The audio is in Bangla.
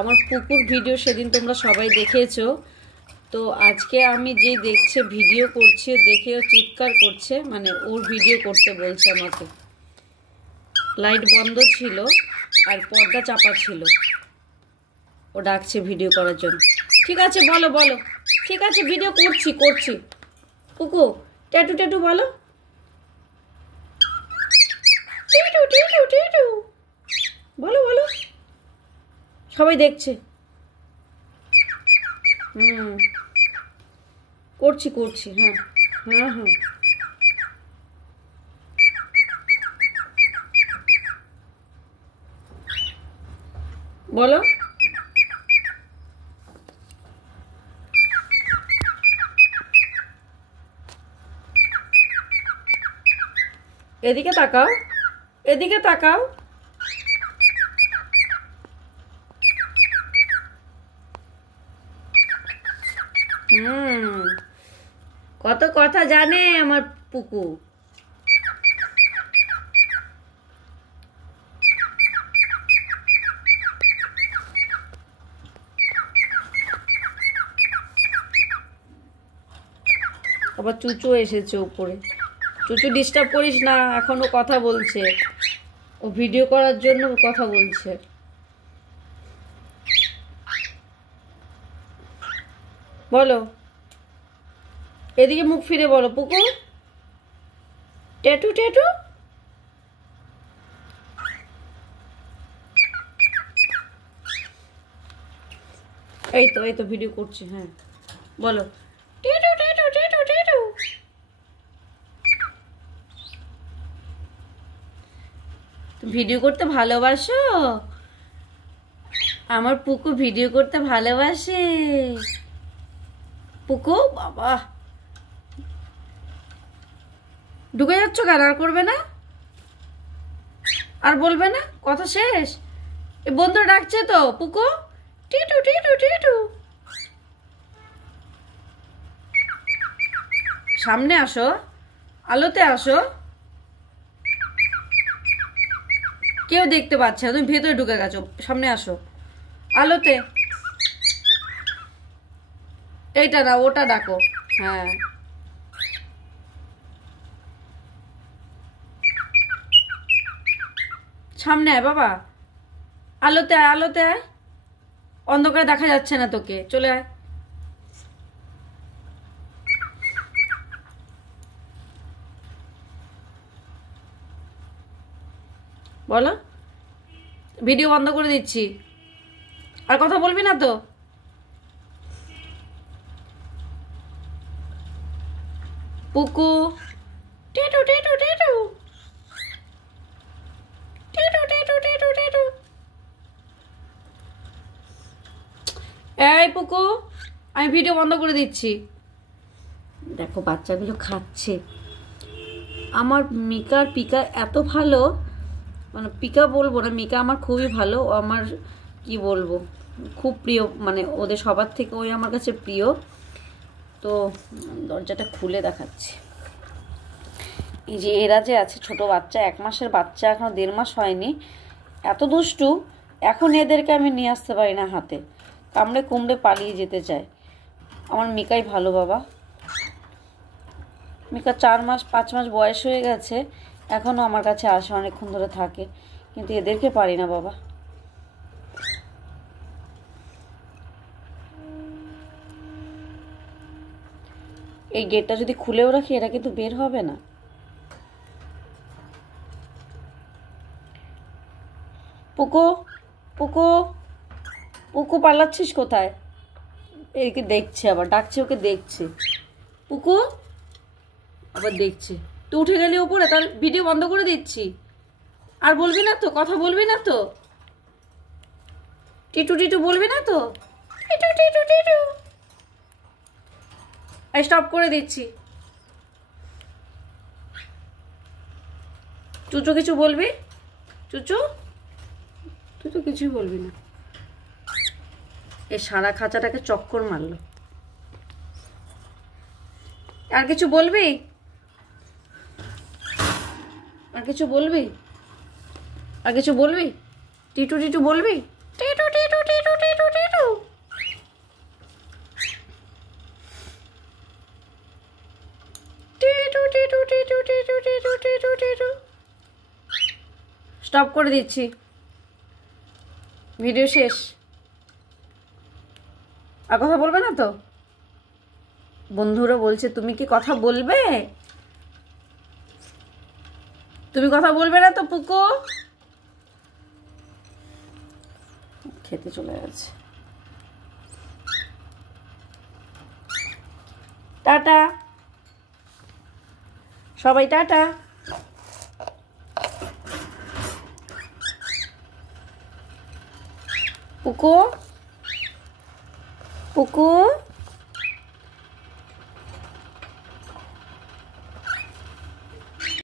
আমার পুকুর ভিডিও সেদিন তোমরা সবাই দেখেছো। তো আজকে আমি যে দেখছে ভিডিও করছে দেখেও চিৎকার করছে, মানে ওর ভিডিও করতে বলছে আমাকে। লাইট বন্ধ ছিল আর পর্দা চাপা ছিল, ও ডাকছে ভিডিও করার জন্য। ঠিক আছে বলো বলো, ঠিক আছে ভিডিও করছি। পুকু ট্যাটু ট্যাটু বলো, বলো বলো, সবাই দেখছে। করছি হ্যাঁ হ্যাঁ। বলো এদিকে তাকাও, এদিকে তাকাও। কত কথা জানে আমার পুকু। আবার চুচু এসেছে উপরে। চুচু ডিস্টার্ব করিস না, এখনো কথা বলছে, ও ভিডিও করার জন্য কথা বলছে। বলো এদিকে মুখ ফিরে বলো পুকু, ট্যাটু ট্যাটু। এই তো ভিডিও করছি, হ্যাঁ বলো tattoo tattoo tattoo tattoo. Video করতে ভালোবাসো? আমার পুকু ভিডিও করতে ভালোবাসে। পুকু বাবা, ঢুকে যাচ্ছ কেন? আর করবে না, আর বলবে না? কথা শেষ? এ বন্ধু ডাকছে তো পুকু, টিটু টিটু টিটু। সামনে আসো, আলোতে আসো, কেউ দেখতে পাচ্ছে না, তুমি ভেতরে ঢুকে গেছো। সামনে আসো আলোতে। এইটা না, ওটা ডাকো। হ্যাঁ সামনে আয় বাবা, আলোতে আয়, আলোতে আয়। অন্ধকারে দেখা যাচ্ছে না তোকে, চলে আয়। বলো ভিডিও বন্ধ করে দিচ্ছি, আর কথা বলবি না তো? পুকু টেটু টেটু টেটু টেটু টেটু টেটু টেটু। এই পুকু, আমি ভিডিও বন্ধ করে দিচ্ছি। দেখো বাচ্চাগুলো খাচ্ছে। আমার মিকার পিকা এত ভালো, মানে পিকা বলবো না, মিকা আমার খুবই ভালো। ও আমার কি বলবো, খুব প্রিয়, মানে ওদের সবার থেকে ওই আমার কাছে প্রিয়। তো দরজাটা খুলে দেখাচ্ছি। এই যে এরা যে আছে ছোট বাচ্চা, 1 মাসের বাচ্চা, এখনো 1.5 মাস হয়নি, এত দুষ্টু। এখন এদেরকে আমি নিয়ে আসতে পারি না হাতে, কামড়ে কুমড়ে পালিয়ে যেতে চায়। আমার মিকাই ভালো বাবা। মিকা 4 মাস 5 মাস বয়স হয়ে গেছে, এখনও আমার কাছে আসে, অনেকক্ষণ ধরে থাকে, কিন্তু এদেরকে পারি না বাবা। এই গেটটা যদি খুলেও রাখি এরা কিন্তু বের হবে না। পুকু পুকু পুকু পালাচ্ছিস কোথায়? একে দেখছে, আবার ডাকছে, ওকে দেখছে। পুকু আবার দেখছে। তুই উঠে গেলি উপরে, তাহলে ভিডিও বন্ধ করে দিচ্ছি। আর বলবি না তো, কথা বলবি না তো? টিটু টিটু বলবি না তো? টিটু টিটু টিটু। স্টপ করে দিচ্ছি। চুচু কিছু বলবি? চুচু তুই তো কিছুই বলবি না। এই সারা খাঁচাটাকে চক্কর মারলো। আর কিছু বলবি? আর কিছু বলবি? আর কিছু বলবি? টিটু টিটু বলবি? টিটু টিটু টিটু টিটু টিটু। টিটু টিটু টিটু টিটু টিটু টিটু টিটু। স্টপ করে দিচ্ছি, ভিডিও শেষ। আর কথা বলবে না তো? বন্ধুরা বলছে তুমি কি কথা বলবে? তুমি কথা বলবে না তো পুকু? খেতে চলে গেছে। টাটা সবাই, টাটা। পুকু পুকু।